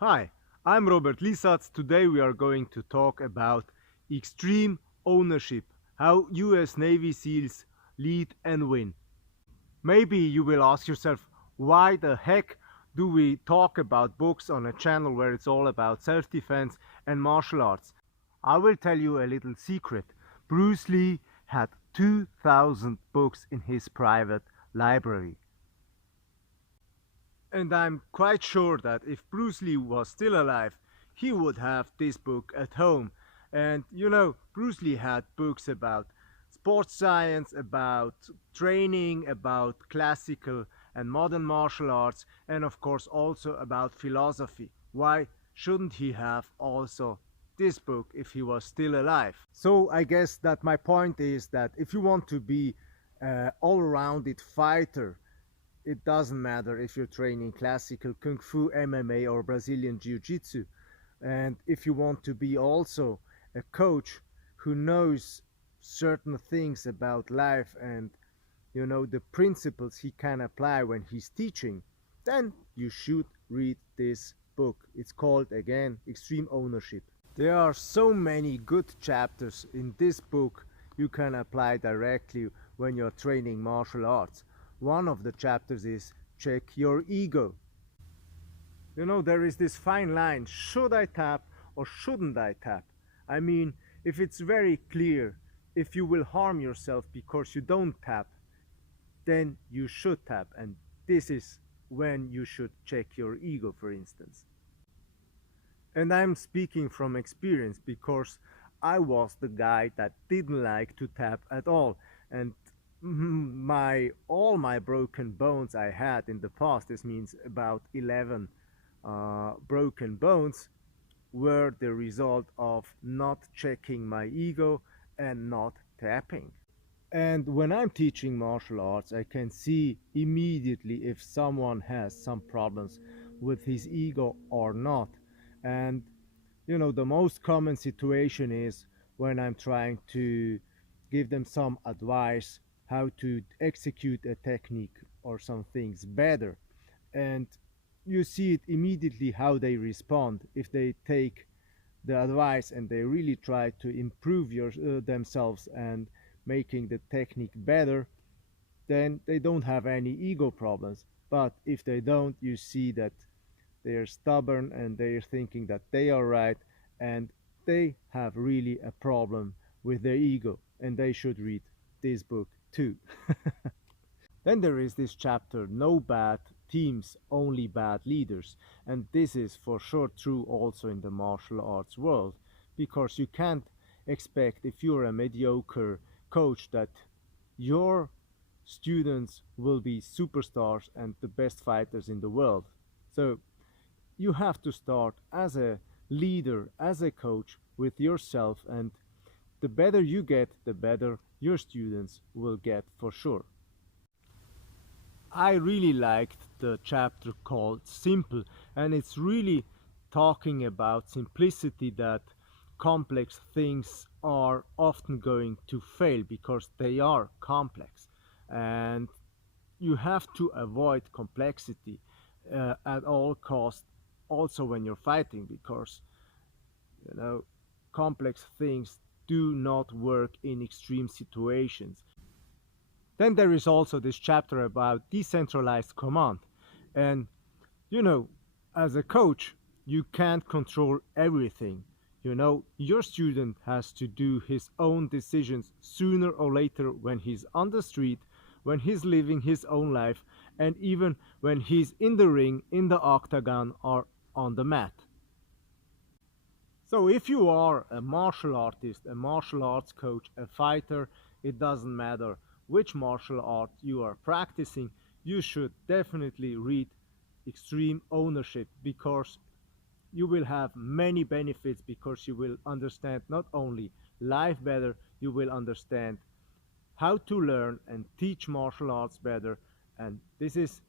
Hi, I'm Robert Lisac. Today we are going to talk about extreme ownership, how US Navy SEALs lead and win. Maybe you will ask yourself, why the heck do we talk about books on a channel where it's all about self-defense and martial arts? I will tell you a little secret. Bruce Lee had 2,000 books in his private library. And I'm quite sure that if Bruce Lee was still alive, he would have this book at home. And Bruce Lee had books about sports science, about training, about classical and modern martial arts, and of course also about philosophy. Why shouldn't he have also this book if he was still alive? So I guess that my point is that if you want to be an all-rounded fighter, it doesn't matter if you're training classical kung fu, MMA, or Brazilian jiu-jitsu. And if you want to be also a coach who knows certain things about life and the principles he can apply when he's teaching, then you should read this book. It's called again Extreme Ownership. There are so many good chapters in this book you can apply directly when you're training martial arts. One of the chapters is check your ego. There is this fine line, should I tap or shouldn't I tap? I mean, if it's very clear, if you will harm yourself because you don't tap, then you should tap, and this is when you should check your ego, for instance. And I'm speaking from experience because I was the guy that didn't like to tap at all, and all my broken bones I had in the past, this means about 11 broken bones, were the result of not checking my ego and not tapping. And when I'm teaching martial arts, I can see immediately if someone has some problems with his ego or not. And the most common situation is when I'm trying to give them some advice how to execute a technique or some things better. And you see it immediately how they respond. If they take the advice and they really try to improve themselves and making the technique better, then they don't have any ego problems. But if they don't, you see that they're stubborn and they're thinking that they are right, and they have really a problem with their ego, and they should read this book too. Then there is this chapter, No Bad Teams, Only Bad Leaders. And this is for sure true also in the martial arts world, because you can't expect, if you're a mediocre coach, that your students will be superstars and the best fighters in the world. So you have to start as a leader, as a coach, with yourself, and the better you get, the better your students will get for sure. I really liked the chapter called Simple, and it's really talking about simplicity, that complex things are often going to fail because they are complex, and you have to avoid complexity at all costs, also when you're fighting, because complex things do not work in extreme situations. Then there is also this chapter about decentralized command. And you know, as a coach, you can't control everything. Your student has to do his own decisions sooner or later when he's on the street, when he's living his own life, and even when he's in the ring, in the octagon, or on the mat. So if you are a martial artist, a martial arts coach, a fighter, it doesn't matter which martial art you are practicing, you should definitely read Extreme Ownership, because you will have many benefits, because you will understand not only life better, you will understand how to learn and teach martial arts better, and this is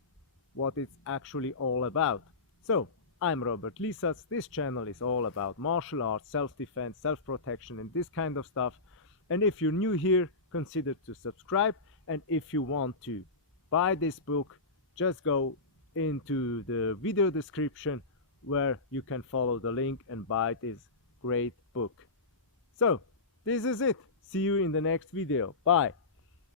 what it's actually all about. So, I'm Robert Lisac. This channel is all about martial arts, self-defense, self-protection, and this kind of stuff. And if you're new here, consider to subscribe. And if you want to buy this book, just go into the video description where you can follow the link and buy this great book. So this is it. See you in the next video. Bye.